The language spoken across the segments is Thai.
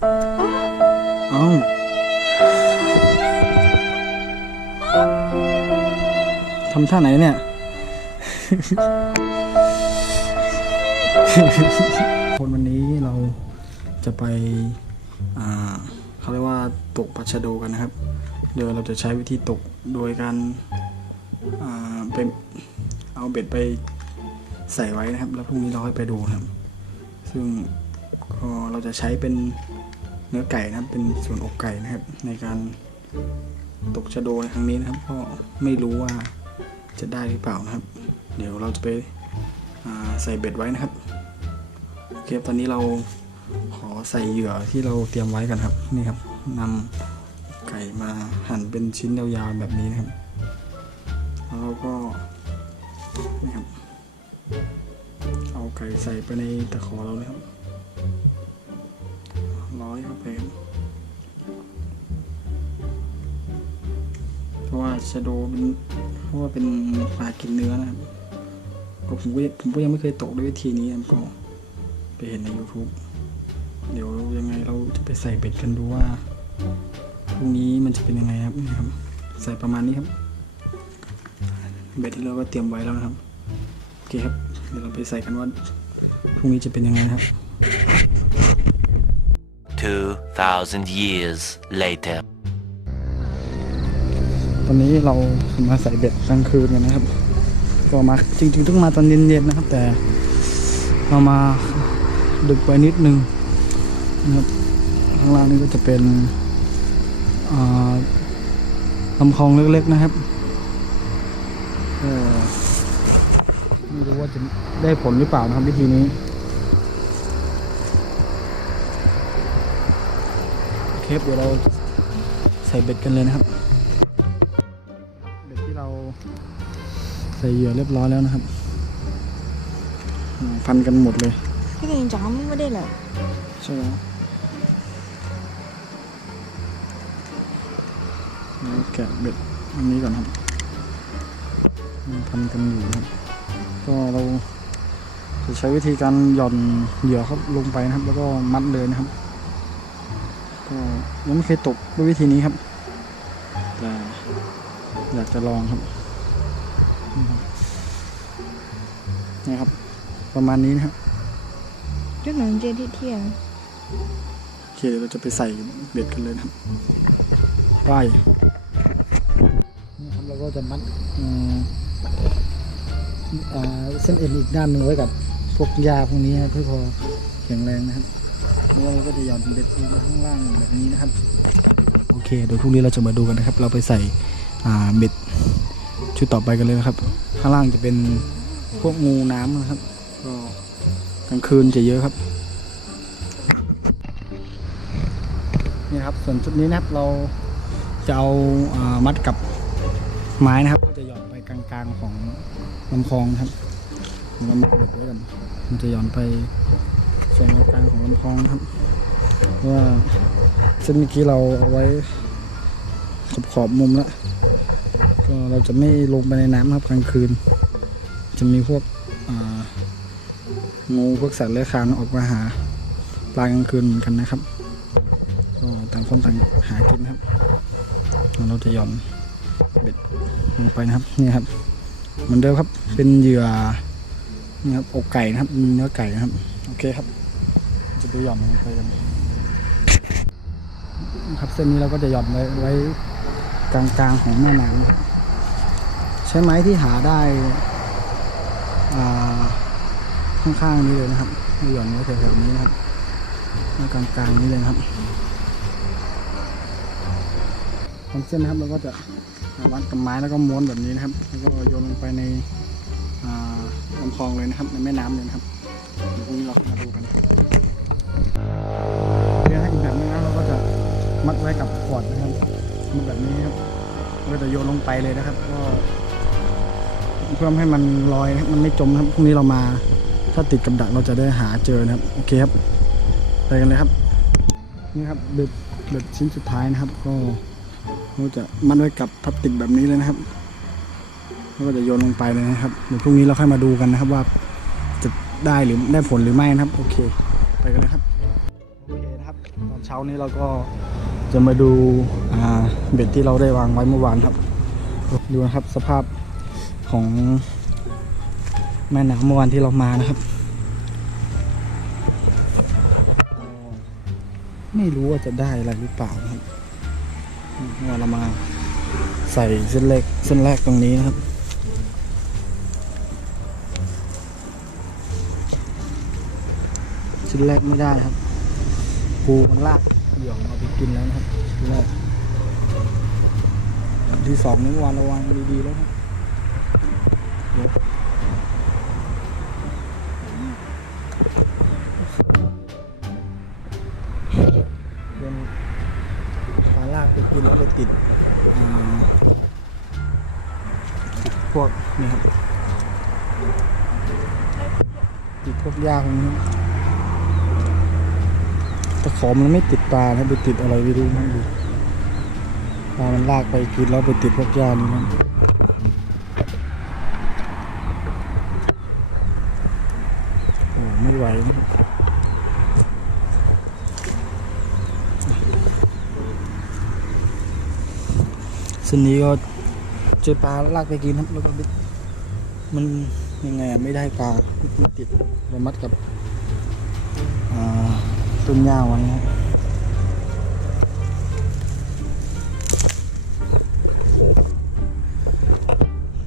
เอ้าทำท่าไหนเนี่ย คนวันนี้เราจะไปอ่าเขาเรียกว่าตกปลาชะโดกันนะครับ เดี๋ยวเราจะใช้วิธีตกโดยการอ่าเป็นเอาเบ็ดไปใส่ไว้นะครับ แล้วพรุ่งนี้เราค่อยไปดูครับ ซึ่ง ก็เราจะใช้เป็นเนื้อไก่นะครับ เป็นส่วนอกไก่นะครับ ในการตกชะโดในครั้งนี้นะครับ ก็ไม่รู้ว่าจะได้หรือเปล่านะครับ เดี๋ยวเราจะไปใส่เบ็ดไว้นะครับโอเคตอนนี้เราขอใส่เหยื่อที่เราเตรียมไว้กันครับนี่ครับนำไก่มาหั่นเป็นชิ้นยาวๆแบบนี้นะครับแล้วเราก็นี่ครับเอาไก่ใส่ไปในตะขอเราเลยครับาะว่าชะโดเป็นเพราะว่าเป็นปลากินเนื้อนะครับก็ผมก็ผมก็ยังไม่เคยตกด้วยวิธีนี้ก็ไปเห็นใน YouTube เดี๋ยวยังไงเราจะไปใส่เบ็ดกันดูว่าพรุ่งนี้มันจะเป็นยังไงครับนี่ครับ ใส่ประมาณนี้ครับเบ็ดที่เราก็เตรียมไว้แล้วนะครับโอเคครับ เดี๋ยวเราไปใส่กันว่าพรุ่งนี้จะเป็นยังไงครับ2,000 years later. ตอนนี้เรามาใส่เบ็ดกลางคืนกันนะครับ ก็มาจริงๆต้องมาตอนเย็นๆนะครับ แต่เรามาดึกไปนิดนึงนะครับข้างล่างนี่ก็จะเป็นลำคลองเล็กๆนะครับไม่รู้ว่าจะได้ผลหรือเปล่านะครับวิธีนี้โอเคครับเดี๋ยวเราใส่เบ็ดกันเลยนะครับ ส่เหยื่อเรียบร้อยแล้วนะครับอืมพันกันหมดเลย cái này chọn mới đây là ใช่แล้วเราแกะเบ็ดอันนี้ก่อนครับมันพันกันอยู่นะครับ ก็เราจะใช้วิธีการหย่อนเหยื่อเข้าลงไปนะครับ แล้วก็มัดเลยนะครับ ก็ยังไม่เคยตกด้วยวิธีนี้ครับ แต่อยากจะลองครับ นี่ครับ ประมาณนี้นะครับ trước này trên thì thiền โอเคเดี๋ยวเราจะไปใส่เบ็ดกันเลยนะครับไปนี่ครับเราก็จะมัดอืมอ่าเส้นเอ็นอีกด้านหนึ่งไว้กับพวกยาพวกนี้นะครับเพื่อพอแข็งแรงนะครับแล้วเราก็จะหย่อนเบ็ดลงไปข้างล่างแบบนี้นะครับ โอเคเดี๋ยวพรุ่งนี้เราจะมาดูกันนะครับ เราไปใส่อ่าเบ็ด ชุดต่อไปกันเลยนะครับ ข้างล่างจะเป็นพวกงูน้ำนะครับ ก็กลางคืนจะเยอะครับ นี่ครับ ส่วนชุดนี้นะครับเราจะเอาอามัดกับไม้นะครับ ก็จะหย่อนไปกลางๆของลำคลองครับเรามัดเบ็ดไว้กันมันจะหย่อนไปส่วนกลางของลำคลองครับว่าเส้นเมื่อกี้เราเอาไว้ขอบขอบมุมแล้ว ก็เราจะไม่ลงไปในน้ำครับกลางคืน จะมีพวกงูพวกสัตว์เลื้อยคลานออกมาหาปลากลางคืนเหมือนกันนะครับก็ต่างคนต่างหากินครับ เราจะหย่อนเบ็ดลงไปนะครับนี่ครับเหมือนเดิมครับเป็นเหยื่อนี่ครับอกไก่นะครับเนื้อไก่นะครับ โอเคครับ จะไปหย่อนลงไปกันครับเส้นนี้เราก็จะหย่อนไว้ไว้กลางๆของแม่น้ำครับ ช้ไม้ที่หาได้ข้างๆนี้เลยนะครับให้หย่อนไว้แถวๆนี้นะครับกลางๆนี้เลยครับของเส้นนะครับเราก็จะวัดกับไม้แล้วก็ม้วนแบบนี้นะครับ แล้วก็โยนลงไปในลำคลองเลยนะครับในแม่น้ำเลยนะครับเดี๋ยวพรุ่งนี้เรามาดูกันเรื่อให้อีกแบบนึงนะเราก็จะมัดไว้กับขวดนะครับมัดแบบนี้ครับเราก็จะโยนลงไปเลยนะครับ ก็ เพื่อให้มันลอยมันไม่จมนะครับพรุ่งนี้เรามา ถ้าติดกับดักเราจะได้หาเจอนะครับ โอเคครับ ไปกันเลยครับ นี่ครับเบ็ดเบ็ดชิ้นสุดท้ายนะครับ ก็เราจะมัดไว้กับพลาสติกแบบนี้เลยนะครับแล้วก็จะโยนลงไปเลยนะครับเดี๋ยวพรุ่งนี้เราค่อยมาดูกันนะครับว่าจะได้หรือได้ผลหรือไม่นะครับ โอเค ไปกันเลยครับโอเคนะครับตอนเช้านี้เราก็จะมาดูเบ็ดที่เราได้วางไว้เมื่อวานครับดูนะครับสภาพ ของแม่น้ำเมื่อวานที่เรามานะครับ ไม่รู้ว่าจะได้อะไรหรือเปล่านะครับเมื่อวานเรามาใส่เส้นแรกเส้นแรกตรงนี้นะครับชิ้นแรกไม่ได้ครับปูมันลากเหยื่อมาไปกินแล้วนะครับชิ้นแรกที่สองนี้วานระวังดีๆแล้วครับ โดนปลาลากไปกินแล้วไปติดพวกนี่ครับติดพวกหญ้าพวกนี้ตะขอมันไม่ติดปลานะไปติดอะไรไม่รู้นะดูปลามันลากไปกินแล้วไปติดพวกหญ้านี่นะโอ้ ไม่ไหวนะเส้นนี้ก็เจอปลาแล้วลากไปกินครับแล้วก็มันยังไงอะไม่ได้ปลาไม่ติดเรามัดกับต้นหญ้าไว้นะ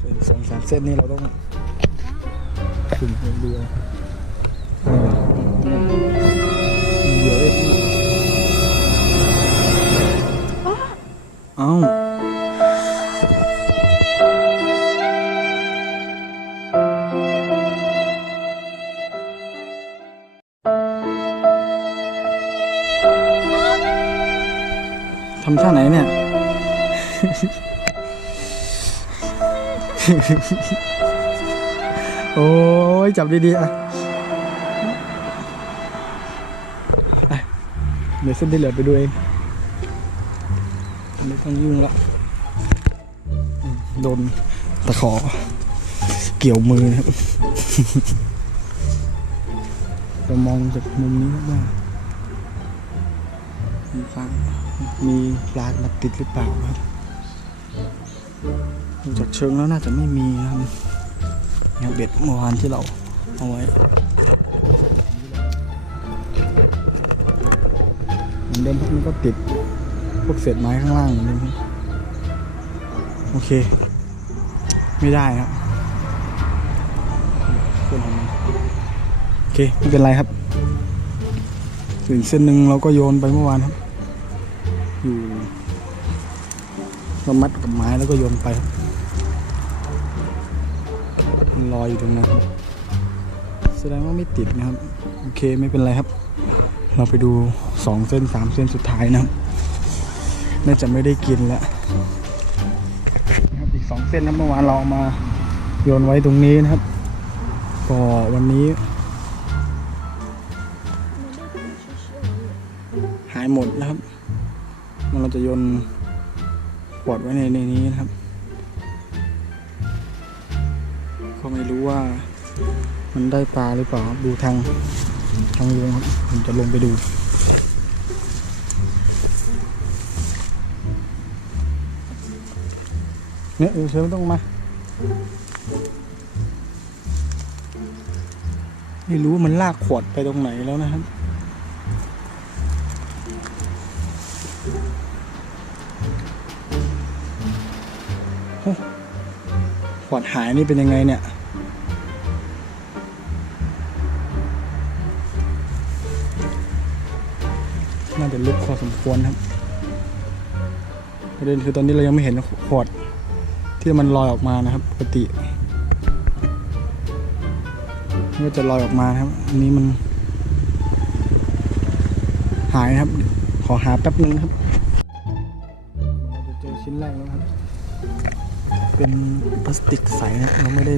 เป็นสองสามเส้นนี่เราต้องถึงไปดูเอ เหลือเลยเอ้าทำท่าไหนเนี่ย โอ้ยจับดีๆอะ เดี๋ยวเส้นที่เหลือไปดูเองไม่ต้องยุ่งละโดนตะขอ เกี่ยวมือนะครับเรามองจากมุมนี้บว่ามีฟังมีปลามาติดหรือเปล่าครับดูจากเชิงแล้วน่าจะไม่มีนะครับเนี่ยเบ็ดเมื่อวานที่เราเอาไว้ มือนเดิมพวกนี้ก็ติดพวกเศษไม้ข้างล่างเหมือนเดิมครับโอเค ไม่ได้ครับโอเคไม่เป็นไรครับส่วนเส้นหนึ่งเราก็โยนไปเมื่อวานครับ อยู่เรามัดกับไม้แล้วก็โยนไปครับมันลอยอยู่ตรงนั้นแสดงว่าไม่ติดนะครับ โอเคไม่เป็นไรครับ เราไปดูสองเส้นสามเส้นสุดท้ายนะครับน่าจะไม่ได้กินแล้วนะครับอีกสองเส้นนะเมื่อวานเราเอามาโยนไว้ตรงนี้นะครับก็วันนี้ หายหมดนะครับมันเราจะโยนปลอดไว้ในในนี้นะครับก็ไม่รู้ว่ามันได้ปลาหรือเปล่าครับดูทาง ทางลงครับผมจะลงไปดูเนี่ยเดี๋ยวเชิญต้องมา ไม่รู้ว่ามันลากขวดไปตรงไหนแล้วนะครับขวดหายนี่เป็นยังไงเนี่ย ควรครับประเด็นคือตอนนี้เรายังไม่เห็นขวดที่มันลอยออกมานะครับ ปกติก็จะลอยออกมาครับ อันนี้มัน หายครับ ขอหาแป๊บนึงครับเราจะเจอชิ้นแรกแล้วครับ เป็นพลาสติกใสนะเราไม่ได้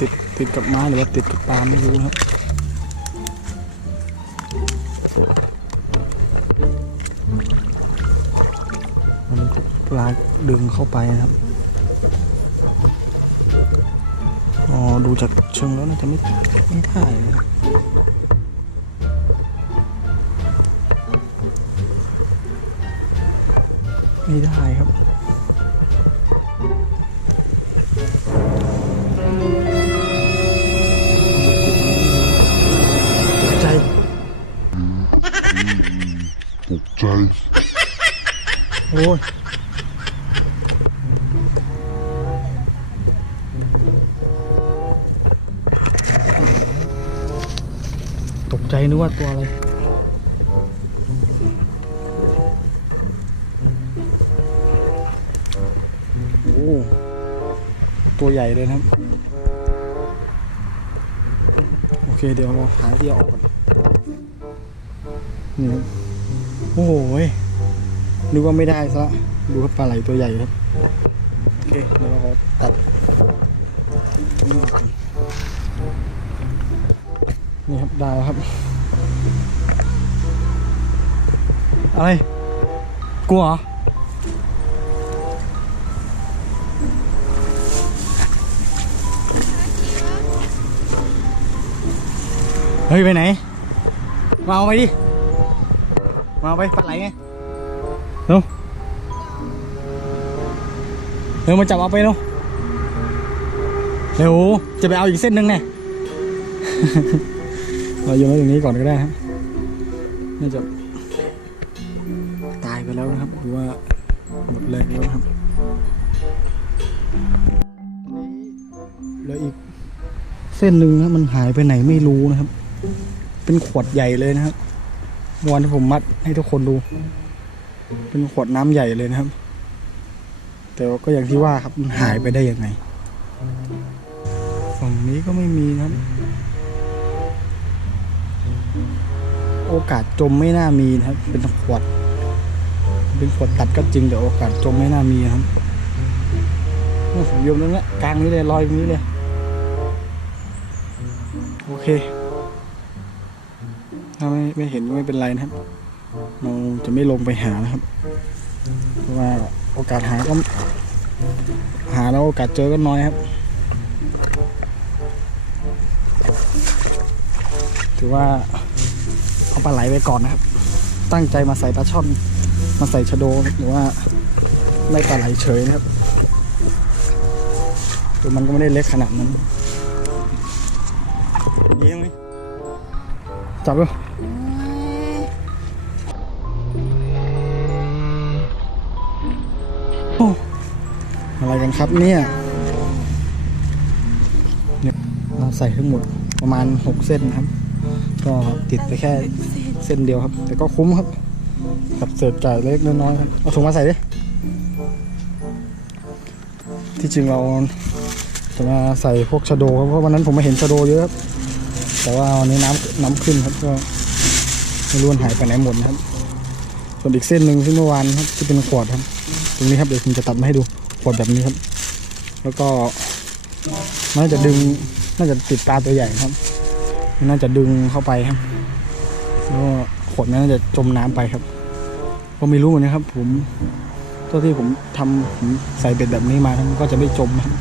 ติดติดกับไม้หรือว่าติดกับปลาไม่รู้นะครับ ลากดึงเข้าไปครับ อ๋อ ดูจากเชิงแล้วน่าจะไม่ไม่ได้นะคไม่ได้ครับใจตกใจ โอ้ย ใจนึกว่าตัวอะไรโอ้ตัวใหญ่เลยนะครับ โอเคเดี๋ยวเราหาที่ออกก่อนนี่ครับโอ้โหนึกว่าไม่ได้ซะดูครับปลาไหลตัวใหญ่ครับ โอเคเดี๋ยวเราขอตัดนี่ นี่ครับได้แล้วครับ อะไรกลัวเหรอเฮ้ย ไปไหน มาเอาไปดิ มาเอาไปปลาไหลไงเร็วเร็วมาจับเอาไปเร็วเร็วจะไปเอาอีกเส้นหนึ่งเนี่ย เราโยนไว้ตรงนี้ก่อนก็ได้ครับน่าจะตายไปแล้วนะครับหรือว่าหมดแรงแล้วครับเหลืออีกเส้นหนึ่งนะมันหายไปไหนไม่รู้นะครับ เป็นขวดใหญ่เลยนะครับเมื่อวานที่ผมมัดให้ทุกคนดู เป็นขวดน้ำใหญ่เลยนะครับ แต่ว่าก็อย่างที่ว่าครับมันหายไปได้ยังไงฝั่งนี้ก็ไม่มีนะครับ โอกาสจมไม่น่ามีนะครับ เป็นขวด เป็นขวดตัดก็จริงแต่โอกาสจมไม่น่ามีครับโอ้ผมโยนตรงนี้กลางนี้เลยลอยนี้เลย โอเค ถ้าไม่ไม่เห็นไม่เป็นไรนะครับ เราจะไม่ลงไปหานะครับ เพราะว่าโอกาสหาก็หาแล้วโอกาสเจอก็น้อยครับ ถือว่าเอาปลาไหลไปก่อนนะครับ ตั้งใจมาใส่ปลาช่อน มาใส่ชะโดหรือว่าได้ปลาไหลเฉยนะครับตัวมันก็ไม่ได้เล็กขนาดนั้นเยี่ยงไหมจับดูโอ้อะไรกันครับเนี่ยเนี่ยเราใส่ทั้งหมดประมาณ 6 เส้นนะครับ ก็ติดไปแค่เส้นเดียวครับ แต่ก็คุ้มครับกับเศษไก่เล็กน้อยครับเอาถุงมาใส่ดิที่จริงเราจะมาใส่พวกชะโดครับเพราะวันนั้นผมมาเห็นชะโดเยอะครับแต่ว่าวันนี้น้ำน้ำขึ้นครับก็ไม่รู้มันหายไปไหนหมดนะครับ ส่วนอีกเส้นหนึ่งที่เมื่อวานครับที่เป็นขวดครับ ตรงนี้ครับเดี๋ยวผมจะตัดมาให้ดูขวดแบบนี้ครับ แล้วก็น่าจะดึงน่าจะติดปลาตัวใหญ่ครับ น่าจะดึงเข้าไปครับแล้วขวดน่าจะจมน้ำไปครับ ก็ไม่รู้เหมือนกันครับ ผมเท่าที่ผมทำผมใส่เบ็ดแบบนี้มามันก็จะไม่จมครับ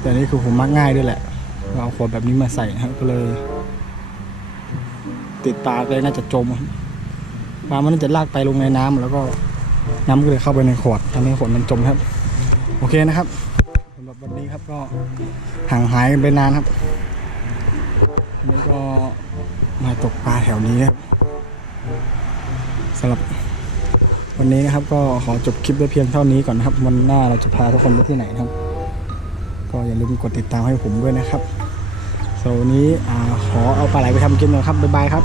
แต่นี่คือผมมักง่ายด้วยแหละเราเอาขวดแบบนี้มาใส่ครับก็เลย ติดปลาเลยน่าจะจมปลามันน่าจะลากไปลงในน้ำแล้วก็น้ำก็เลยเข้าไปในขวดทำให้ขวดมันจมครับ โอเคนะครับสำหรับวันนี้ครับก็ห่างหายกันไปนานครับวันนี้ก็มาตกปลาแถวนี้สำหรับวันนี้นะครับก็ขอจบคลิปไว้เพียงเท่านี้ก่อนนะครับ วันหน้าเราจะพาทุกคนไปที่ไหนนะครับ ก็อย่าลืมกดติดตามให้ผมด้วยนะครับสำหรับวันนี้อขอเอาปลาไหลไปทำกินนะครับบ๊ายบายครับ